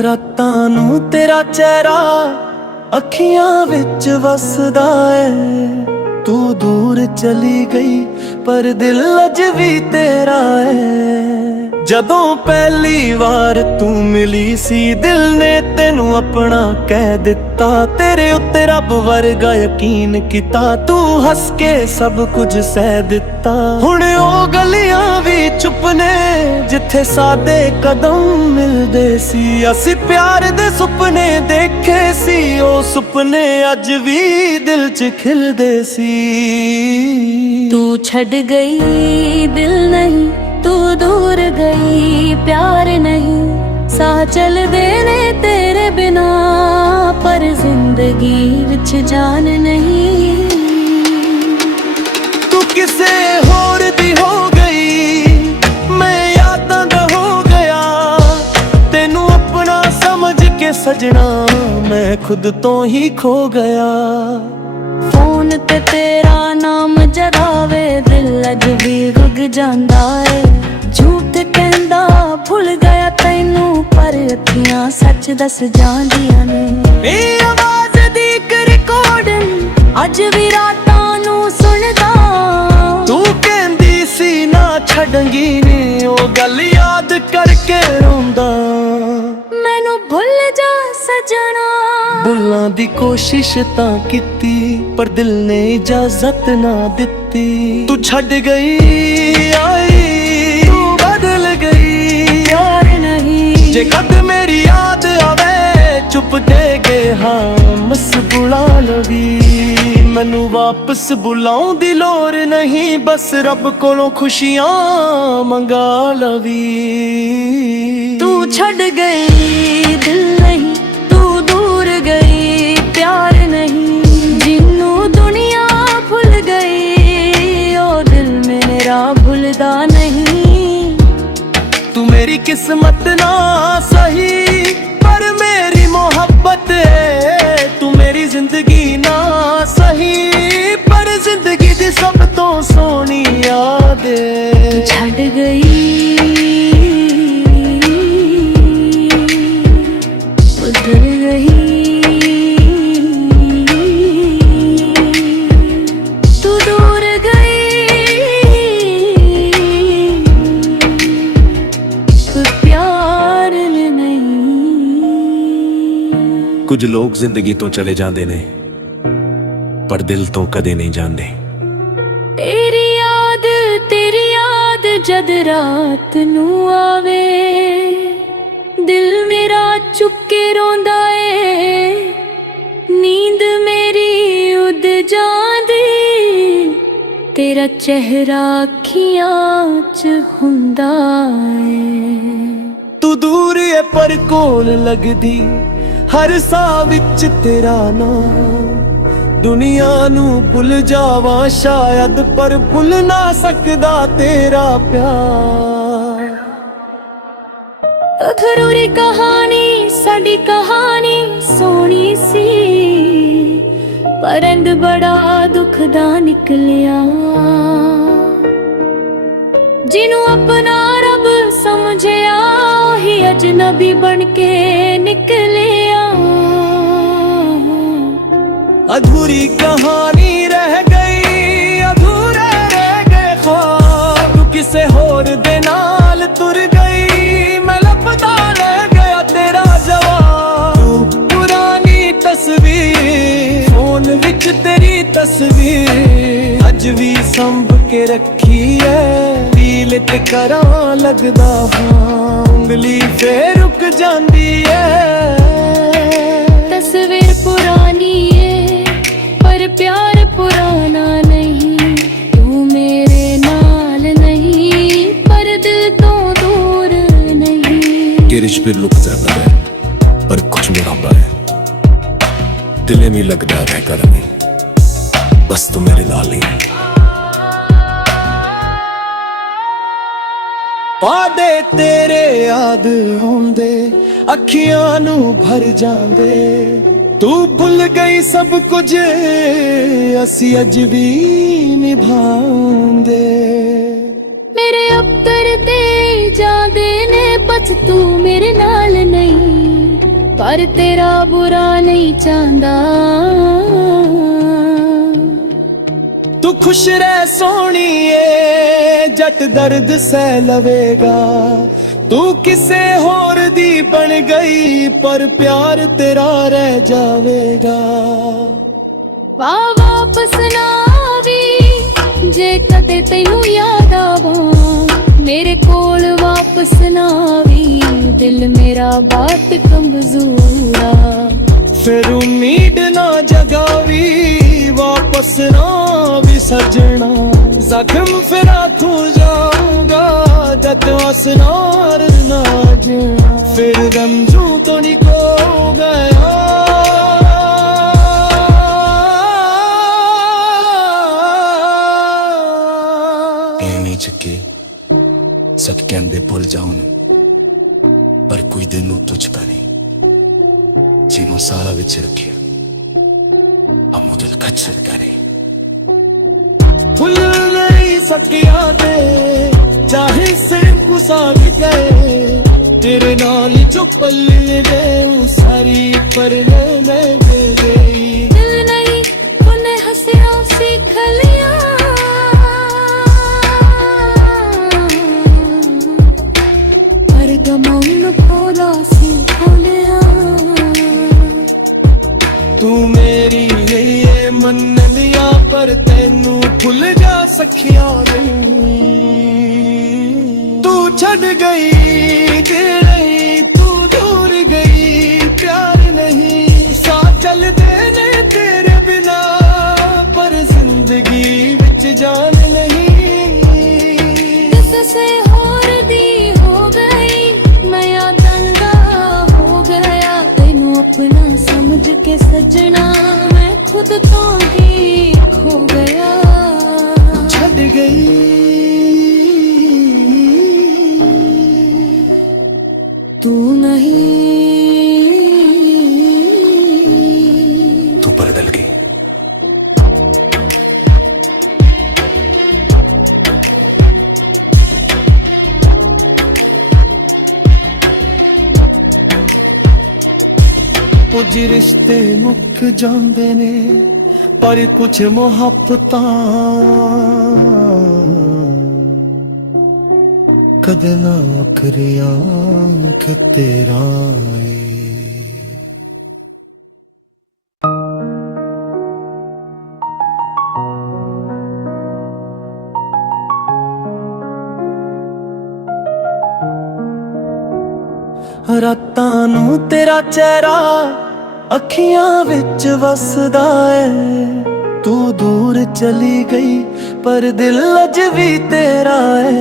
ਰਾਤਾਂ ਨੂੰ ਤੇਰਾ ਚਿਹਰਾ ਅੱਖੀਆਂ ਵਿੱਚ ਵਸਦਾ ਏ। ਤੂੰ ਦੂਰ ਚਲੀ ਗਈ ਪਰ ਦਿਲ ਅਜ ਵੀ ਤੇਰਾ ਏ। ਜਦੋਂ ਪਹਿਲੀ ਵਾਰ ਤੂੰ ਮਿਲੀ ਸੀ ਦਿਲ ਨੇ ਤੈਨੂੰ ਆਪਣਾ ਕਹਿ ਦਿੱਤਾ। ਤੇਰੇ ਉੱਤੇ ਰੱਬ ਵਰਗਾ ਯਕੀਨ ਕੀਤਾ, ਤੂੰ ਹੱਸ ਕੇ ਸਭ ਕੁਝ ਸਹਿ ਦਿੱਤਾ। ਹੁਣ ਉਹ ਗਲੀਆਂ ਵੀ ਚੁੱਪ ਨੇ ਜਿੱਥੇ ਸਾਦੇ ਕਦਮ ਮਿਲਦੇ ਸੀ। ਅਸੀਂ ਪਿਆਰ ਦੇ ਸੁਪਨੇ ਦੇਖੇ ਸੀ, ਉਹ ਸੁਪਨੇ ਅੱਜ ਵੀ ਦਿਲ 'ਚ ਖਿਲਦੇ ਸੀ। ਤੂੰ ਛੱਡ ਗਈ ਦਿਲ ਨਹੀਂ, ਤੂੰ ਦੂਰ ਗਈ ਪਿਆਰ ਨਹੀਂ। ਸਾਹ ਚਲਦੇ ਨੇ ਤੇਰੇ ਬਿਨਾ ਪਰ ਜ਼ਿੰਦਗੀ ਵਿੱਚ ਜਾਨ ਨਹੀਂ। ਤੂੰ ਕਿਸੇ ਹੋਰ ਦੀ ਹੋ ਗਈ, ਮੈਂ ਯਾਦਾਂ ਦਾ ਹੋ ਗਿਆ। ਤੈਨੂੰ ਆਪਣਾ ਸਮਝ ਕੇ ਸਜਣਾ ਮੈਂ ਖੁਦ ਤੋਂ ਹੀ ਖੋ ਗਿਆ। ਫੋਨ ਤੇ ਤੇਰਾ ਨਾਮ ਜਰਾਵੇ ਦਿਲ ਅਜ ਵੀ ਰੁਕ ਜਾਂਦਾ ਏ। ਝੂਠ ਕਹਿੰਦਾ ਭੁੱਲ ਗਿਆ ਤੈਨੂੰ ਪਰ ਅੱਖੀਆਂ ਸੱਚ ਦੱਸ ਜਾਂਦੀਆਂ ਨੇ। ਇਹ ਆਵਾਜ਼ ਦੀ ਇੱਕ ਰਿਕਾਰਡਿੰਗ ਅੱਜ ਵੀ ਰਾਤਾਂ ਨੂੰ ਸੁਣਦਾ। ਤੂੰ ਕਹਿੰਦੀ ਸੀ ਨਾ ਛੱਡਾਂਗੀ ਨੀ, ਉਹ ਗੱਲ ਯਾਦ ਕਰਕੇ ਰੋਂਦਾ। ਮੈਨੂੰ ਭੁੱਲ ਜਾ ਸਜਣਾ, ਭੁੱਲਣ ਦੀ ਕੋਸ਼ਿਸ਼ ਤਾਂ ਕੀਤੀ ਪਰ ਦਿਲ ਨੇ ਇਜਾਜ਼ਤ ਨਾ ਦਿੱਤੀ। ਤੂੰ ਛੱਡ ਗਈ ਆਈ, ਤੂੰ ਬਦਲ ਗਈ ਯਾਰ ਨਹੀਂ। ਜੇ ਕਦ ਮੇਰੀ ਯਾਦ ਆਵੇ ਚੁੱਪ ਦੇ ਗਏ ਹਾਂ ਮਸ ਬੁਲਾ ਲਵੀ। ਮੈਨੂੰ ਵਾਪਸ ਬੁਲਾਉਣ ਦੀ ਲੋੜ ਨਹੀਂ, ਬਸ ਰੱਬ ਕੋਲੋਂ ਖੁਸ਼ੀਆਂ ਮੰਗਾ ਲਵੀ। ਤੂੰ ਛੱਡ ਗਈ ਦਿਲ ਨਹੀਂ, ਤੂੰ ਦੂਰ ਗਈ ਪਿਆਰ ਨਹੀਂ। ਜਿਹਨੂੰ ਦੁਨੀਆ ਭੁੱਲ ਗਈ ਉਹ ਦਿਲ ਮੇਰਾ ਭੁੱਲਦਾ ਨਹੀਂ। ਤੂੰ ਮੇਰੀ ਕਿਸਮਤ ਨਾ ਸਹੀ ਪਰ ਮੇਰੀ ਮੁਹੱਬਤ ਏ। ਤੂੰ ਮੇਰੀ ਜ਼ਿੰਦਗੀ ਨਾ ਸਹੀ ਪਰ ਜ਼ਿੰਦਗੀ ਦੀ ਸਭ ਤੋਂ ਸੋਹਣੀ ਯਾਦ ਏ। ਛੱਡ ਗਈ ਉਧਰ ਗਈ, ਤੂੰ ਦੂਰ ਗਈ। ਪਿਆਰ ਨਹੀਂ। ਕੁਝ ਲੋਕ ਜ਼ਿੰਦਗੀ ਤੋਂ ਚਲੇ ਜਾਂਦੇ ਨੇ ਪਰ ਦਿਲ ਤੋਂ ਕਦੇ ਨਹੀਂ ਜਾਂਦੇ। ਤੇਰੀ ਯਾਦ ਜਦ ਰਾਤ ਨੂੰ ਆਵੇ ਦਿਲ ਮੇਰਾ ਚੁੱਪ ਕੇ ਰੋਂਦਾ ਏ। ਨੀਂਦ ਮੇਰੀ ਉੱਡ ਜਾਂਦੀ, ਤੇਰਾ ਚਿਹਰਾ ਅੱਖੀਆਂ 'ਚ ਹੁੰਦਾ ਏ। ਤੂੰ ਦੂਰ ਏ ਪਰ ਕੋਲ ਲੱਗਦੀ, ਹਰ ਸਾਹ ਵਿੱਚ ਤੇਰਾ ਨਾਮ। ਦੁਨੀਆ ਨੂੰ ਭੁੱਲ ਜਾਵਾਂ ਸ਼ਾਇਦ ਪਰ ਭੁੱਲ ਨਾ ਸਕਦਾ ਤੇਰਾ ਪਿਆਰ। ਅਧੂਰੀ ਕਹਾਣੀ ਸਾਡੀ ਕਹਾਣੀ ਸੋਹਣੀ ਸੀ ਪਰ ਇੰਦ ਬੜਾ ਦੁੱਖ ਦਾ ਨਿਕਲਿਆ। ਜਿਹਨੂੰ ਆਪਣਾ ਰੱਬ ਸਮਝਿਆ ਉਹੀ ਅਜਨਬੀ ਬਣ ਕੇ ਨਿਕਲਿਆ। ਅਧੂਰੀ ਕਹਾਣੀ ਰਹਿ ਗਈ, ਅਧੂਰੇ ਰਹਿ ਗਏ ਖ਼ਵਾਬ। ਤੂੰ ਕਿਸੇ ਹੋਰ ਦੇ ਨਾਲ ਤੁਰ ਗਈ, ਮੈਂ ਲੱਭਦਾ ਰਹਿ ਗਿਆ ਤੇਰਾ ਜਵਾਬ। ਤੂੰ ਪੁਰਾਣੀ ਤਸਵੀਰ, ਫੋਨ ਵਿੱਚ ਤੇਰੀ ਤਸਵੀਰ ਅੱਜ ਵੀ ਸੰਭ ਕੇ ਰੱਖੀ ਐ। ਦਿਲ ਤੇ ਕਰਾਂ ਲੱਗਦਾ ਹਾਂ, ਉਂਗਲੀ ਫੇਰ ਰੁਕ ਜਾਂਦੀ ਐ। ਤਸਵੀਰ ਪੁਰਾਣੀ ਏ ਪਰ ਪਿਆਰ ਪੁਰਾਣਾ ਨਹੀਂ। ਤੂੰ ਮੇਰੇ ਨਾਲ ਨਹੀਂ ਪਰ ਦਿਲ ਤੋਂ ਦੂਰ ਨਹੀਂ। गिरिश भी लुक जाता है पर कुछ मुराबा है। दिले में लगता रहकर नहीं, बस तू मेरे नाल ही। ਵਾਦੇ ਤੇਰੇ ਯਾਦ ਆਉਂਦੇ ਅੱਖੀਆਂ ਨੂੰ ਭਰ ਜਾਂਦੇ। ਤੂੰ ਭੁੱਲ ਗਈ ਸਭ ਕੁਝ ਅਸੀਂ ਅੱਜ ਵੀ ਨਿਭਾਉਂਦੇ। ਮੇਰੇ ਉੱਤਰ ਤੇ ਜਾਂਦੇ ਨੇ ਬਸ ਤੂੰ ਮੇਰੇ ਨਾਲ ਨਹੀਂ। पर तेरा बुरा नहीं चाहता। तू खुश रह सोहणीए, जट दर्द सह लवेगा। तू किसे होर दी बन गई, पर प्यार तेरा रह जावेगा। वापस ना आवी जे कदे तैनू याद आवां, मेरे कोल वापस ना आवी, दिल मेरा बात कमजोरा। फिर उम्मीद ना जगावी, वापस ना आवी सजना। जख्म फिर तू जाऊंगा, जत असनार ना जाना। फिर रमजू तो निको गया। ਚੱਕੇ ਸੱਚ ਕਹਿੰਦੇ ਭੁੱਲ ਜਾਉਣ, ਪਰ ਕੋਈ ਦਿਨ ਨੂੰ ਤੁਝਦਾ ਨਹੀਂ, ਜਿਹਨੂੰ ਸਾਰਾ ਵਿੱਚ ਰੱਖਿਆ ਹਮੂ ਦਿਲ ਕੱਚਰ ਕਰੇ। ਭੁੱਲ ਨਹੀਂ ਸਕਿਆ ਤੇ ਚਾਹੇ ਸਿਰ ਗੁਸਾ ਵੀ ਗਏ, ਤੇਰੇ ਨਾਲ ਜੋ ਪਲ ਗਏ ਉਹ ਸਾਰੀ ਪਰ ਮੈਂ ਗਈ। दिल नहीं तूने हंसिया सीख लिया, पर गमौन भोला सीख लिया। तू मेरी नहीं है मन लिया, पर तेनू भुल जा सखिया नहीं। तू छड़ गई दिल नहीं, तू दूर गई प्यार नहीं। साथ चल देने तेरे बिना, पर जिंदगी विच जान नहीं। किससे होर दी हो गई, मैं यादां दा हो गया। तैनू अपना समझ के सजना, मैं खुद तो ही खो गया। छड़ गई तू नहीं, तू बदल गई। ਕੁਝ ਰਿਸ਼ਤੇ ਮੁੱਕ ਜਾਂਦੇ ਨੇ, ਪਰ ਕੁਝ ਮੁਹੱਬਤਾਂ ਕਦੇ ਨਾ ਮੁੱਕਰੀਆਂ ਕਿਤੇ ਰਾਏ। ਰਾਤਾਂ ਨੂੰ ਤੇਰਾ ਚਿਹਰਾ ਅੱਖੀਆਂ ਵਿੱਚ ਵਸਦਾ ਏ। ਤੂੰ ਦੂਰ ਚਲੀ ਗਈ, ਪਰ ਦਿਲ ਅਜ ਵੀ ਤੇਰਾ ਏ।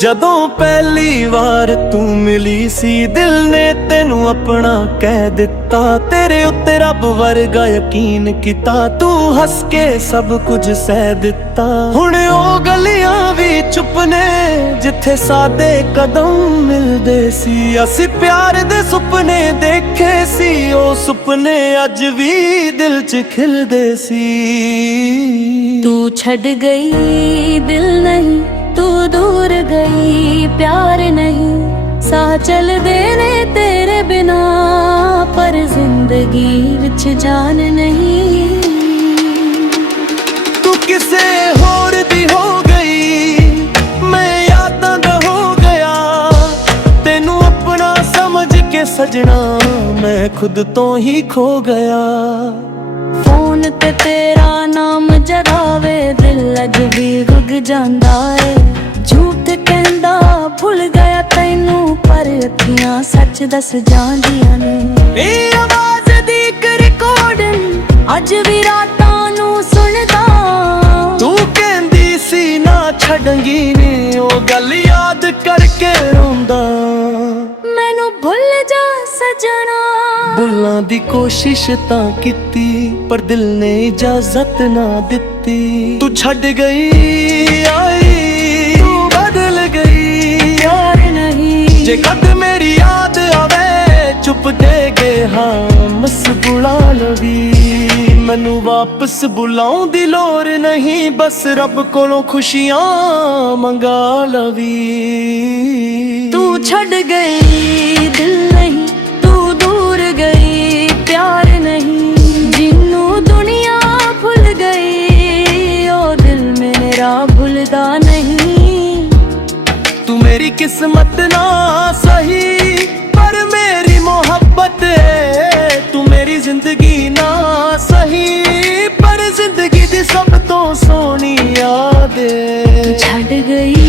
ਜਦੋਂ ਪਹਿਲੀ ਵਾਰ ਤੂੰ ਮਿਲੀ ਸੀ, ਦਿਲ ਨੇ ਤੈਨੂੰ ਆਪਣਾ ਕਹਿ ਦਿੱਤਾ। ਤੇਰੇ ਉੱਤੇ ਰੱਬ ਵਰਗਾ ਯਕੀਨ ਕੀਤਾ, ਤੂੰ ਹੱਸ ਕੇ ਸਭ ਕੁਝ ਸਹਿ ਦਿੱਤਾ। ਹੁਣ ਉਹ ਗਲੀਆਂ ਵੀ ਚੁੱਪ ਨੇ, ਜਿੱਥੇ ਸਾਦੇ ਕਦਮ ਮਿਲਦੇ ਸੀ। ਅਸੀਂ ਪਿਆਰ ਦੇ ਸੁਪਨੇ ਦੇਖੇ ਸੀ, ਉਹ ਸੁਪਨੇ ਅੱਜ ਵੀ ਦਿਲ 'ਚ ਖਿਲਦੇ ਸੀ। तू छड़ गई दिल नहीं, तू दूर गई प्यार नहीं। सा चल देने तेरे बिना, पर जिंदगी विच जान नहीं। तू किसे होर दी हो गई, मैं यादां दा हो गया। तेनू अपना समझ के सजना, मैं खुद तो ही खो गया। फोन ते तेरा नाम जरावे, दिल अज भी रुग जांदा है। झूठ कहंदा भुल गया तैनू, पर अखियां सच दस जांदियां ने। ए आवाज दी एक रिकॉर्डिंग अज भी रातां नू सुनदा। तू कहंदी सी ना छड़ंगी नी, ओ गल याद करके रोंदा। मैनू भुल जा सजना, भुलां दी कोशिश तां कीती, पर दिल ने इजाजत ना दित्ती। तू छड़ गई आई, तू बदल गई यार नहीं। जे कद मेरी याद आवे, चुप दे गए हाँ मस बुला लवी। मैनू वापस बुलाऊं दी लोड़ नहीं, बस रब कोलों खुशियां मंगा लवी। तू छड़ गई दिल नहीं, तू दूर किस्मत ना सही पर मेरी मोहब्बत है तू मेरी जिंदगी ना सही पर जिंदगी दी सब तो सोनी याद है छड़ गई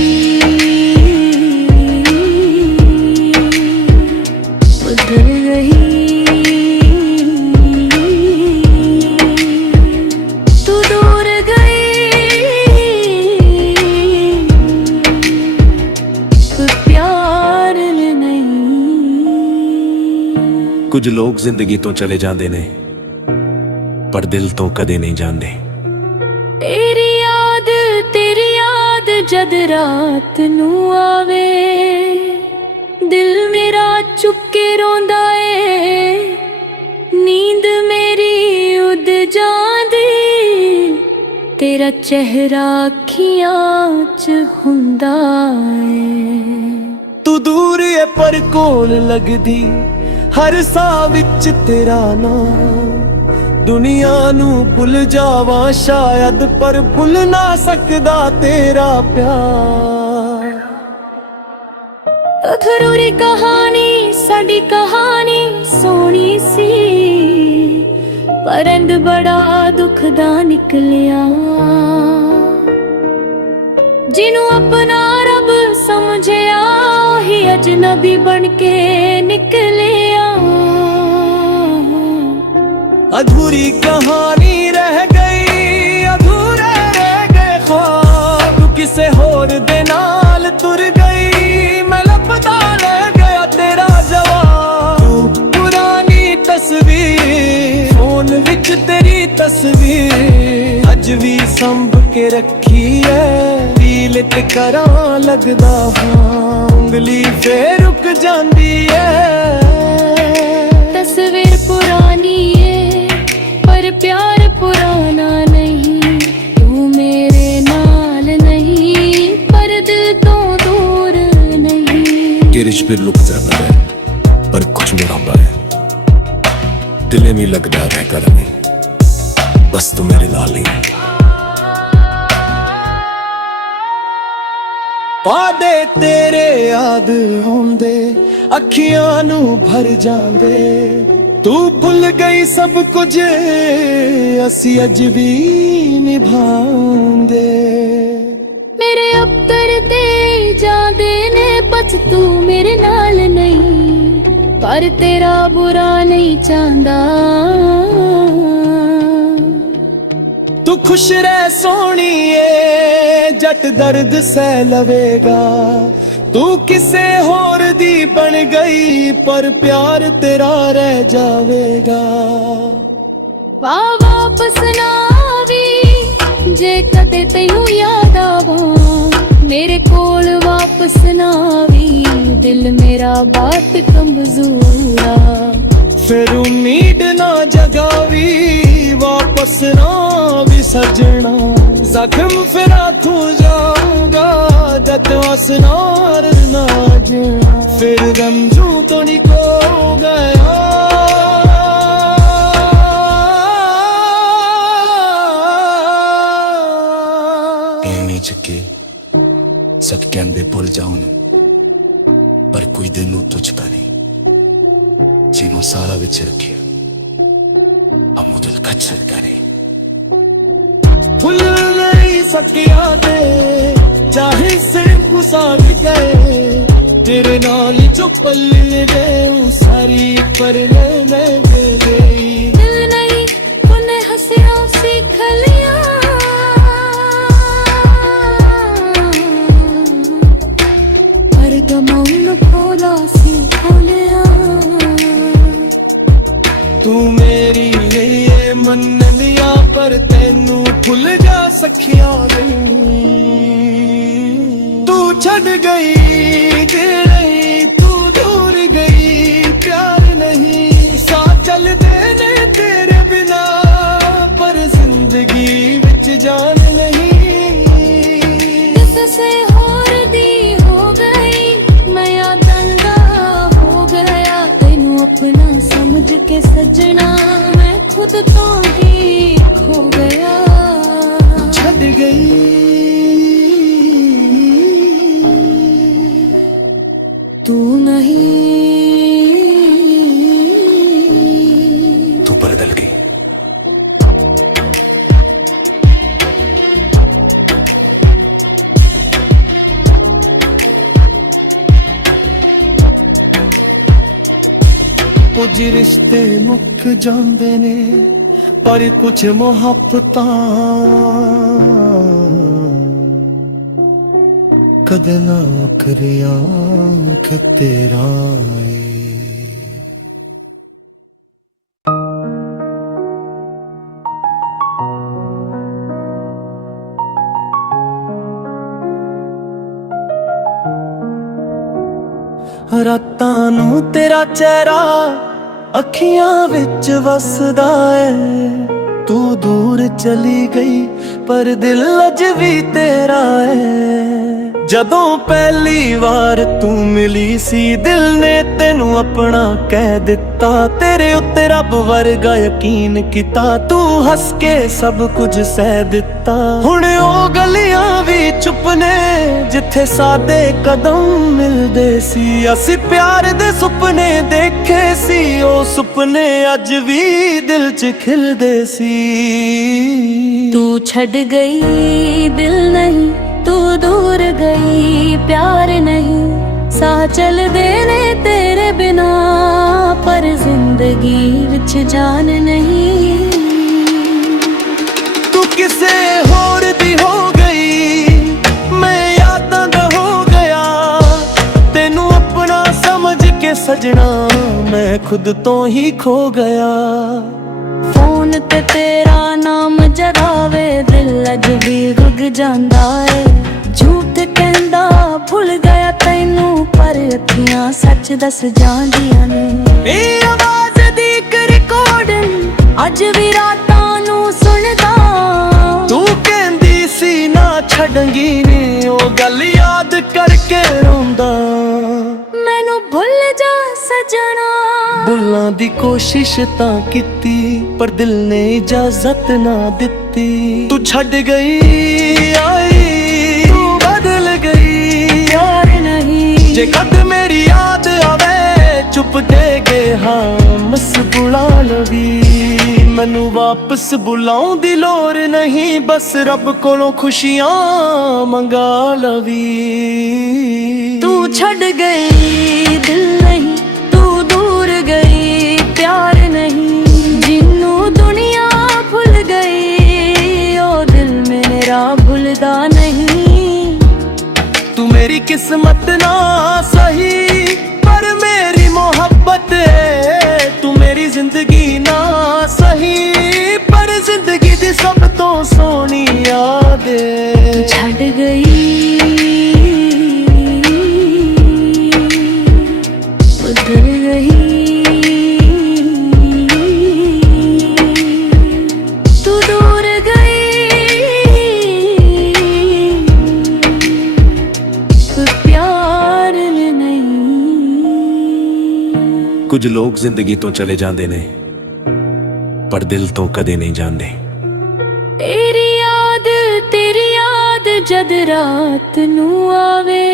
उधर गई तू दूर गई कोई प्यार नहीं। ਕੁਝ ਲੋਕ ਜ਼ਿੰਦਗੀ ਤੋਂ ਚਲੇ ਜਾਂਦੇ ਨੇ ਪਰ ਦਿਲ ਤੋਂ ਕਦੇ ਨਹੀਂ ਜਾਂਦੇ। तेरी याद जद रात नू आवे दिल मेरा चुप के रोंदा ए नींद मेरी उद जांदी तेरा चेहरा अखियां च हुंदा ए। तू दूर है पर कोल लगदी हर साह विच तेरा नाम दुनिया नू भुल जावा शायद पर भुल ना सकदा तेरा प्यार। अधूरी कहानी साडी कहानी सोनी सी पर एंड बड़ा दुख दा निकलिया जिनू अपना रब समझिया ही अजनबी बन के निकलिया। अधूरी कहानी रह गई अधूरे रह गए ख्वाब तू किसे होर दे नाल तुर गई मैं लपदा रह गया तेरा जवाब। तू पुरानी तस्वीर फोन विच तेरी तस्वीर अज भी संभ के रखी है दिल ते करा लगदा हाँ उंगली फिर रुक जांदी है। तस्वीर पुरानी है पर प्यार पुराना नहीं तू मेरे नाल नहीं पर दिल तो दूर नहीं। कि रिश्ते लुक जाता है पर कुछ मुरब्बा है दिले में लगदा रह कर नहीं बस तू मेरे नाल ही वादे तेरे याद होंदे अखियां नू भर जांदे तू भुल गई सब कुछ असी अज भी निभांदे। मेरे अब्तर ते जादे ने बस तू मेरे नाल नहीं पर तेरा बुरा नहीं चाहता। तू खुश रह सोहणीए जट दर्द सह लवेगा तू किसे होर दी बन गई पर प्यार तेरा रह जावेगा। वापस ना आवी जे कदे तैनू याद आवा मेरे कोल वापस ना आवी दिल मेरा बात कमजोरा फिर उम्मीद ना जगावी वापस ना भी सजना जख्म फिर तू जाऊंगा जत असनार ना जाना फिर रमजू तो निको गया। कहने चके सब कहते भुल जाओ पर कोई दिल नू तुझता नहीं जिन्हों सारा विच रखिया हम दिल कचल करे भुल नहीं सकिया ते चाहे सिर्फ गुस्सा भी गए तेरे नाल जो पल गए सारी पर मैं गई। दिल नहीं उन्हें हंसिया सीख लिया पर गमौन भोला सीख लिया। तू मेरी ये मन लिया पर तेनू भुल जा सखिया तू छड़ गई दिल नहीं तू दूर गई प्यार नहीं सा चल देने तेरे बिना पर जिंदगी विच जान नहीं। किससे होर दी हो गई मैं दंगा हो गया तेनू अपना समझ के सजना मैं खुद तो ही खो गया। छड़ गई ਕੁਝ ਰਿਸ਼ਤੇ ਮੁੱਕ ਜਾਂਦੇ ਨੇ ਪਰ ਕੁਝ ਮੁਹੱਬਤਾਂ ਕਦੇ ਨਾ ਕਰਿਆ ਕਿ ਤੇਰਾ ਏ। ਰਾਤਾਂ ਨੂੰ ਤੇਰਾ ਚਿਹਰਾ ਅੱਖੀਆਂ ਵਿੱਚ ਵਸਦਾ ਏ, ਤੂੰ ਦੂਰ ਚਲੀ ਗਈ ਪਰ ਦਿਲ ਅਜ ਵੀ ਤੇਰਾ ਏ। ਜਦੋਂ ਪਹਿਲੀ ਵਾਰ ਤੂੰ ਮਿਲੀ ਸੀ ਦਿਲ ਨੇ ਤੈਨੂੰ ਆਪਣਾ ਕਹਿ ਦਿੱਤਾ, ਤੇਰੇ ਉੱਤੇ ਰੱਬ ਵਰਗਾ ਯਕੀਨ ਕੀਤਾ, ਤੂੰ ਹੱਸ ਕੇ ਸਭ ਕੁਝ ਸਹਿ ਦਿੱਤਾ। ਹੁਣ ਉਹ ਗਲੀਆਂ ਵੀ ਚੁੱਪ ਨੇ ਜਿੱਥੇ ਸਾਦੇ ਕਦਮ ਮਿਲਦੇ ਸੀ, ਅਸੀਂ ਪਿਆਰ ਦੇ ਸੁਪਨੇ ਦੇਖੇ ਸੀ, ਉਹ ਸੁਪਨੇ ਅੱਜ ਵੀ ਦਿਲ 'ਚ ਖਿਲਦੇ ਸੀ। ਤੂੰ ਛੱਡ ਗਈ ਦਿਲ ਨਹੀਂ, ਤੂੰ ਦੂਰ ਗਈ ਪਿਆਰ ਨਹੀਂ, ਸਾਹ ਚਲਦੇ ਨੇ ਤੇਰੇ ਬਿਨਾ ਪਰ ਜ਼ਿੰਦਗੀ ਵਿੱਚ ਜਾਨ ਨਹੀਂ। ਤੂੰ ਕਿਸੇ ਹੋਰ ਦੀ ਹੋ ਗਈ, ਮੈਂ ਯਾਦਾਂ ਦਾ ਹੋ ਗਿਆ, ਤੈਨੂੰ ਆਪਣਾ ਸਮਝ ਕੇ ਸਜਣਾ ਮੈਂ ਖੁਦ ਤੋਂ ਹੀ ਖੋ ਗਿਆ। ਫੋਨ ਤੇ ਤੇਰਾ ਨਾਮ ਜਰਾਵੇ ਦਿਲ ਅਜ ਵੀ ਰੁਕ ਜਾਂਦਾ ਏ, ਝੂਠ ਕਹਿੰਦਾ ਭੁੱਲ ਗਿਆ ਤੈਨੂੰ ਪਰ ਅੱਖੀਆਂ ਸੱਚ ਦੱਸ ਜਾਂਦੀਆਂ ਨੇ। ਇਹ ਆਵਾਜ਼ ਦੀ ਇੱਕ ਰਿਕਾਰਡਿੰਗ ਅੱਜ ਵੀ ਰਾਤਾਂ ਨੂੰ ਸੁਣਦਾ, ਤੂੰ ਕਹਿੰਦੀ ਸੀ ਨਾ ਛੱਡਾਂਗੀ ਨੀ, ਉਹ ਗੱਲ ਯਾਦ ਕਰਕੇ ਰੋਂਦਾ। ਮੈਨੂੰ ਭੁੱਲ ਜਾ ਸਜਣਾ, ਭੁੱਲਣ ਦੀ ਕੋਸ਼ਿਸ਼ ਤਾਂ ਕੀਤੀ ਪਰ ਦਿਲ ਨੇ ਇਜਾਜ਼ਤ ਨਾ ਦਿੱਤੀ। ਤੂੰ ਛੱਡ ਗਈ ਆਈ, ਤੂੰ ਬਦਲ ਗਈ ਯਾਰ ਨਹੀਂ। ਜੇ ਕਦ ਮੇਰੀ ਯਾਦ ਆਵੇ ਚੁੱਪ ਦੇ ਗਏ ਹਾਂ ਮਸ ਬੁਲਾ ਲਵੀ, ਮੈਨੂੰ ਵਾਪਸ ਬੁਲਾਉਣ ਦੀ ਲੋੜ ਨਹੀਂ, ਬਸ ਰੱਬ ਕੋਲੋਂ ਖੁਸ਼ੀਆਂ ਮੰਗਾ ਲਵੀ। ਤੂੰ ਛੱਡ ਗਈ ਦਿਲ ਨਹੀਂ, ਤੂੰ ਦੂਰ ਗਈ ਪਿਆਰ ਨਹੀਂ, ਜਿਹਨੂੰ ਦੁਨੀਆ ਭੁੱਲ ਗਈ ਉਹ ਦਿਲ ਮੇਰਾ ਭੁੱਲਦਾ ਨਹੀਂ। ਤੂੰ ਮੇਰੀ ਕਿਸਮਤ ਨਾ ਸਹੀ ਪਰ ਮੇਰੀ ਮੁਹੱਬਤ ਏ, ਤੂੰ ਮੇਰੀ ਜ਼ਿੰਦਗੀ ਨਾ ਸਹੀ ਪਰ ਜ਼ਿੰਦਗੀ ਦੀ ਸਭ ਤੋਂ ਸੋਹਣੀ ਯਾਦ ਏ। ਛੱਡ ਗਈ ਉਧਰ ਗਈ, ਤੂੰ ਦੂਰ ਗਈ, ਕੋਈ ਪਿਆਰ ਨਹੀਂ। ਕੁਝ ਲੋਕ ਜ਼ਿੰਦਗੀ ਤੋਂ ਚਲੇ ਜਾਂਦੇ ਨੇ ਪਰ ਦਿਲ ਤੋਂ ਕਦੇ ਨਹੀਂ ਜਾਂਦੇ। ਤੇਰੀ ਯਾਦ ਜਦ ਰਾਤ ਨੂੰ ਆਵੇ,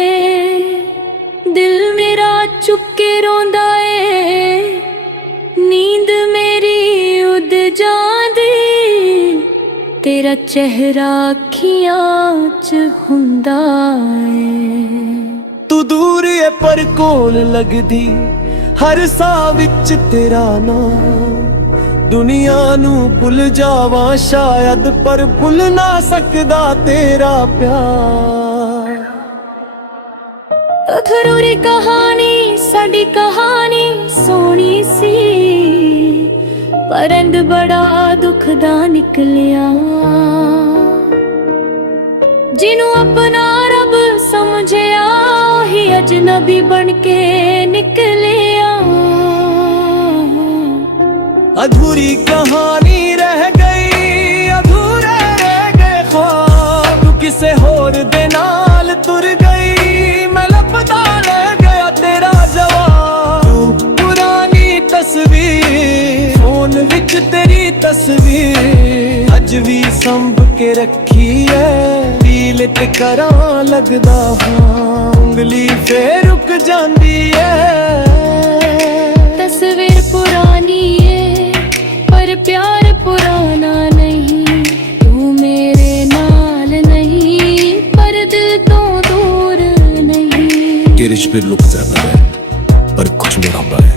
ਦਿਲ ਮੇਰਾ ਚੁੱਕ ਕੇ ਰੋਂਦਾ ਏ, ਨੀਂਦ ਮੇਰੀ ਉੱਡ ਜਾਂਦੀ, ਤੇਰਾ ਚਿਹਰਾ ਅੱਖੀਆਂ 'ਚ ਹੁੰਦਾ ਏ। ਤੂੰ ਦੂਰ ਏ ਪਰ ਕੋਲ ਲੱਗਦੀ, ਹਰ ਸਾਹ ਵਿੱਚ ਤੇਰਾ ਨਾਮ। ਦੁਨੀਆ ਨੂੰ ਭੁੱਲ ਜਾਵਾਂ ਸ਼ਾਇਦ ਪਰ ਭੁੱਲ ਨਾ ਸਕਦਾ ਤੇਰਾ ਪਿਆਰ। ਅਧੂਰੀ ਕਹਾਣੀ ਸਾਡੀ ਕਹਾਣੀ ਸੋਹਣੀ ਸੀ, ਪਰ ਇੰਦ ਬੜਾ ਦੁੱਖ ਦਾ ਨਿਕਲਿਆ। ਜਿਹਨੂੰ ਆਪਣਾ ਰੱਬ ਸਮਝਿਆ ਉਹੀ ਅਜਨਬੀ ਬਣ ਕੇ ਨਿਕਲਿਆ। ਅਧੂਰੀ ਕਹਾਣੀ ਰਹਿ ਗਈ, ਅਧੂਰੇ ਰਹਿ ਗਏ ख्वाब, ਤੂੰ ਕਿਸੇ ਹੋਰ ਦੇ ਨਾਲ ਤੁਰ ਗਈ, ਮੈਂ ਲੱਭਦਾ ਰਹਿ ਗਿਆ ਤੇਰਾ ਜਵਾਬ। ਤੂੰ ਪੁਰਾਣੀ ਤਸਵੀਰ ਫੋਨ ਵਿੱਚ ਤੇਰੀ ਤਸਵੀਰ ਅੱਜ ਵੀ ਸੰਭ ਕੇ ਰੱਖੀ ਐ, ਦਿਲ ਤੇ ਕਰਾਂ ਲੱਗਦਾ ਹਾਂ ਉਂਗਲੀ ਫੇਰ ਰੁਕ ਜਾਂਦੀ ਐ। ਤਸਵੀਰ ਪੁਰਾਣੀ ਏ ਪਰ ਪਿਆਰ ਪੁਰਾਣਾ ਨਹੀਂ, ਤੂੰ ਮੇਰੇ ਨਾਲ ਨਹੀਂ ਪਰ ਦਿਲ ਤੋਂ ਦੂਰ नहीं। गिरिश पे लुक जाता है पर कुछ मुरब्बा है।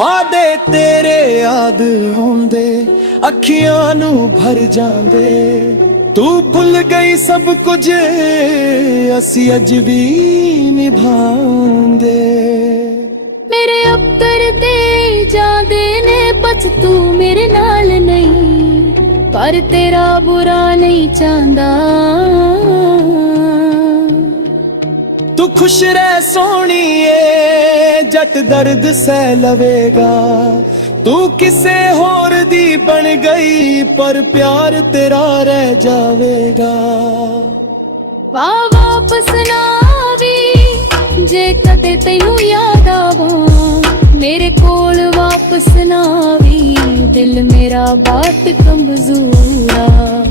ਵਾਦੇ ਤੇਰੇ ਯਾਦ ਹੁੰਦੇ ਅੱਖੀਆਂ ਨੂੰ ਭਰ ਜਾਂਦੇ। ਤੂੰ ਭੁੱਲ ਗਈ ਸਭ ਕੁਝ ਅਸੀਂ ਅੱਜ ਵੀ ਨਿਭਾਉਂਦੇ। ਮੇਰੇ ਉੱਤਰ ਤੇ ਜਾਂਦੇ ਨੇ ਬਸ ਤੂੰ ਮੇਰੇ ਨਾਲ ਨਹੀਂ, ਪਰ ਤੇਰਾ ਬੁਰਾ ਨਹੀਂ ਚਾਹੁੰਦਾ। ਤੂੰ ਖੁਸ਼ ਰਹਿ ਸੋਹਣੀਏ ਜੱਟ ਦਰਦ ਸਹਿ ਲਵੇਗਾ। ਤੂੰ ਕਿਸੇ ਹੋਰ ਦੀ ਬਣ ਗਈ ਪਰ ਪਿਆਰ ਤੇਰਾ ਰਹਿ ਜਾਵੇਗਾ। ਵਾ ਵਾਪਸ ਨਾ ਆਵੀਂ ਜੇ ਕਦੇ ਤੈਨੂੰ ਯਾਦ ਆਵਾਂ, ਮੇਰੇ ਕੋਲ ਵਾਪਸ ਨਾ ਆਵੀਂ ਦਿਲ ਮੇਰਾ ਬਾਤ ਕਮਜ਼ੋਰ ਆ।